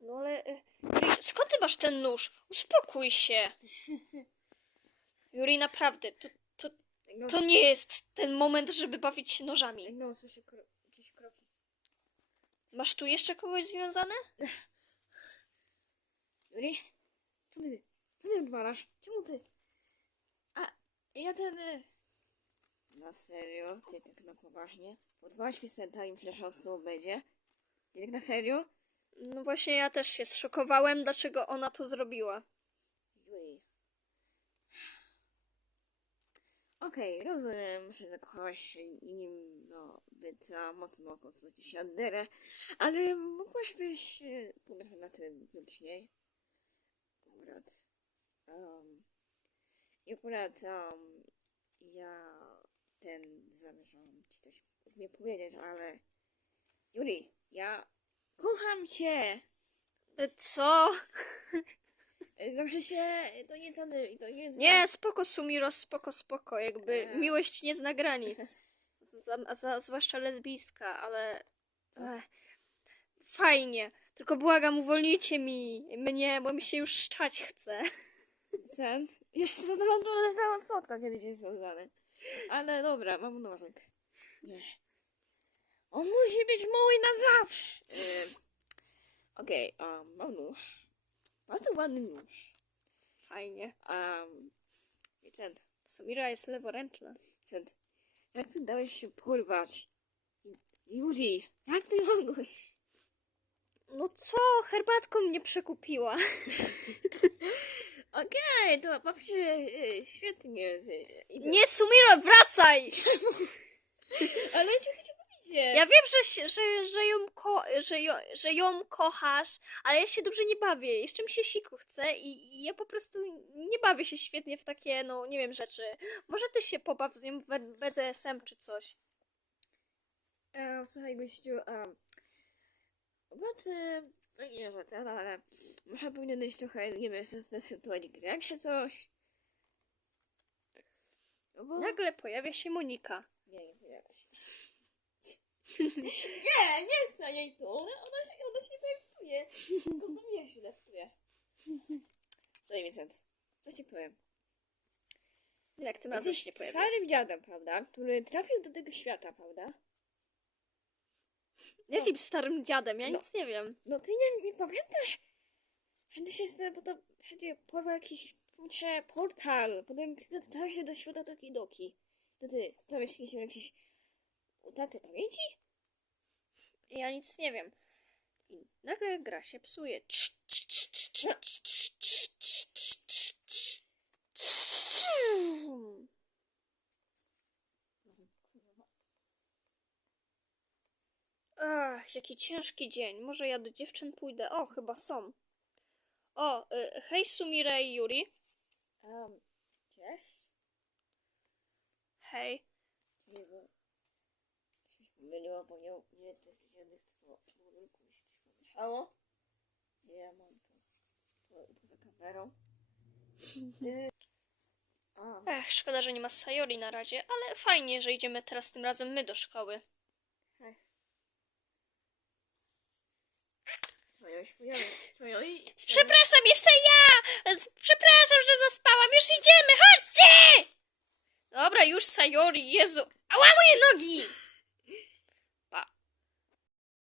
No ale... y, Juri, skąd ty masz ten nóż? Uspokój się. Juri, naprawdę, to, to, No, to nie jest ten moment, żeby bawić się nożami. no, się kro... jakieś kroki. Masz tu jeszcze kogoś związane? Juri? Co ty? Co ty odwalasz? Czemu ty? A, ja ten... y, Na serio? Ty tak na poważnie? Porwałaś mi senta i myślę, że on znowu będzie? Ty tak na serio? No właśnie, ja też się zszokowałem, dlaczego ona to zrobiła. Okej, rozumiem, że zakochałaś się nim, no, być za mocno konstruować się Anderę, ale mogłaś być e, pomyśleć na tym później. Akurat. Um, I akurat um, ja ten zamierzam ci coś nie powiedzieć, ale Juri, ja kocham cię! Y, Co? Zawsze się, to nie to, to nie Nie, spoko Sumiro, spoko, spoko, jakby Eee. miłość nie zna granic. Za, za, zwłaszcza lesbijska, ale... Ech, fajnie. Tylko błagam, uwolnijcie mi mnie, bo mi się już szczać chce. Sen? Jest to dałam słodka kiedyś jest związany. Ale dobra, mam nożek. Nie. On musi być mój na zawsze. Okej, um, mam nóż. Bardzo ładny nóż. Fajnie. Um, Cent, Sumira jest leworęczna. Cent. Jak ty dałeś się porwać? Juri, jak ty mogłeś? No co? Herbatką mnie przekupiła. Okej, to babcie y, świetnie. idę. Nie, Sumiro, wracaj! Ale się powiecie? Ja wiem, że, się- że, że, ją ko- że, ją, że ją kochasz, ale ja się dobrze nie bawię. Jeszcze mi się siku chce i, i ja po prostu nie bawię się świetnie w takie, no nie wiem, rzeczy. Może ty się pobaw z nią w BDSM czy coś. E, słuchaj, gościu, um, ogólnie, nie, że ten, ale może powinieneś trochę, nie wiem, zdecydować grę czy coś. No bo... Nagle pojawia się Monika. Nie, nie pojawia się. nie, nie chcę jej tu, ona, ona się, ona się. To co mnie się traktuje. Daj mi cent. Co ci powiem? Jak ty nie Jesteś starym dziadem, prawda? Który trafił do tego świata, prawda? Jakim starym dziadem? Ja No. nic nie wiem. No ty nie, nie pamiętasz? Wtedy się zna, potem wtedy porwał jakiś kurczę, portal, potem dostałeś się do świata takiej doki. Wtedy stałeś się jakiś utarty pamięci? Ja nic nie wiem. I nagle gra się psuje. Ach, jaki ciężki dzień. Może ja do dziewczyn pójdę. O, chyba są. O, y, hej Sumire i Yuri. Um, cześć? Hej. Nie, bo coś się pomyliło, bo nie, nie jednych, tylko człowieku mi się coś pomieszało. Gdzie ja mam to? to poza kamerą. Y, A, Ech, szkoda, że nie ma Sayori na razie, ale fajnie, że idziemy teraz tym razem my do szkoły. Przepraszam, jeszcze ja! Przepraszam, że zaspałam. Już idziemy, chodźcie! Dobra, już Sayori, Jezu. Ała, moje nogi!